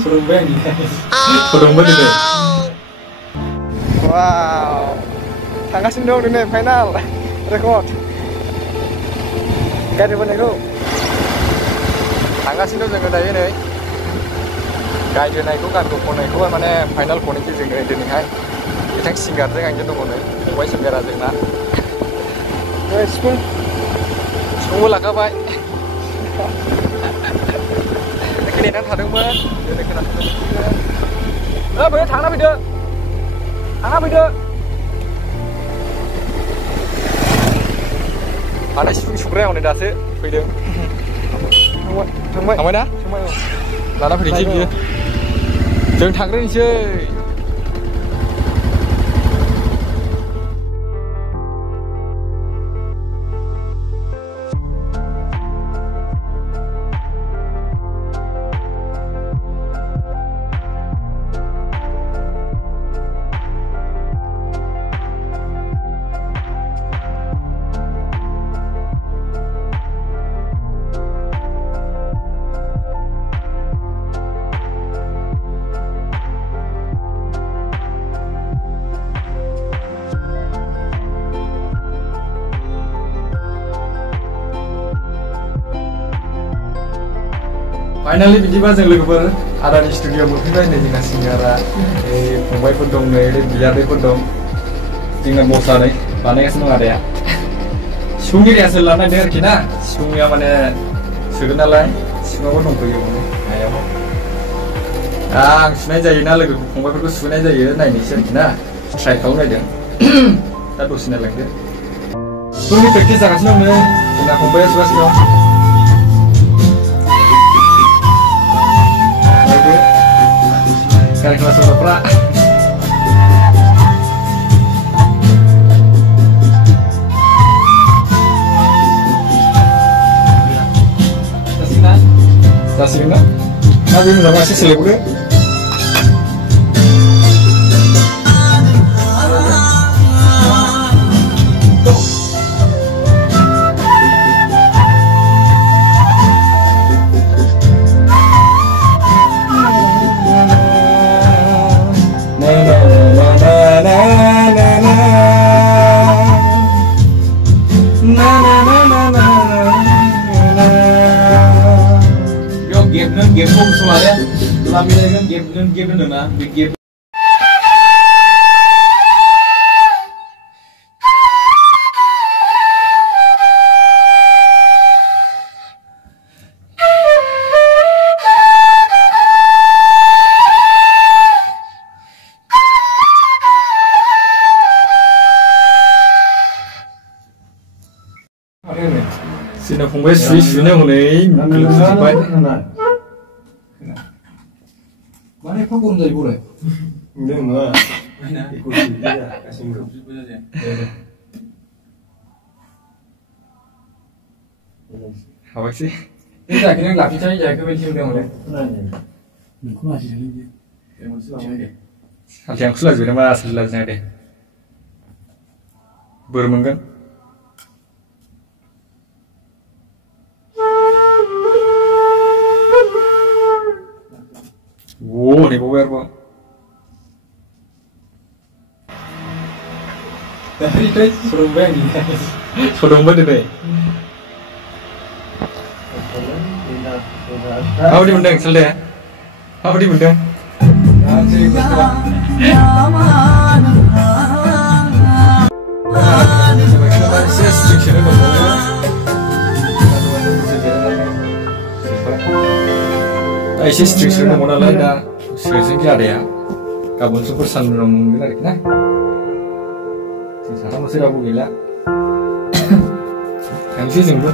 Surumbai nih. Surumbai deh. Wow. Tangasin dong ini final record. Gak ada bener Tangasin dong jangan daya nih. Gak ada naik kan aku mana final konek itu jangan ada nih hai. Kita singar jangan gitu konek. Why singar aja na? Wes pun. Semua lah kabai. Ini nanti ada mana? Ini kenapa? Boleh tangan apa Tangan apa Ada syukur yang udah dasar, video. Thằng đó, là nó phải đi kia. Trường thẳng lên chơi. Finally bidiba जों लोगोफोर आदानि स्टुडिअ मोनफैबाय नै जोंना सिंगारा फंबायफोर दं नै बियादैफोर दं जोंना मसानै बानायगासिनो दं आदाया सिफुं एरियासो लानाय दं आरोखि ना सिफुंआ माने सोगोन नालाय सिफुङावबो दंफैयो माने हायाव आं सुनाय जायोना लोगो फंबायफोरखौ सुनाय जायो नायनोसै आरोखि ना ट्राइ खालामनायदों दा दसे नायलांदो सिफुंनि प्रेक्टिस जागासिनो दं नै जोंना फंबाया सुगासिनो दं Sekarang kelas berapa? Tasina? Nabi sama si selebure. Game không semuanya, lama ini kan game mana, game. Sini fungsi suwi hone, belum sampai. Mana kau pun jadi boleh? Enggak. Ikut dia, kasih bro. Apa sih? Ini akhirnya nggak bisa aja ke mesin dia boleh. Kau masih jadi dia. Hal yang sulit juga mas, sulit deh. Bermenggan. Wow, nih power po. Dari itu Surumbai nih. Surumbai deh. Apa di mendeng selesai? Apa di mendeng? एसे स्ट्रिक्ट दङ नालाय दा सोजोंखि आदाया गाबोन सुपर सानदुं मोनगोन आरोखि ना जों साथामल'सै रावबो गैला थांसै जोंबो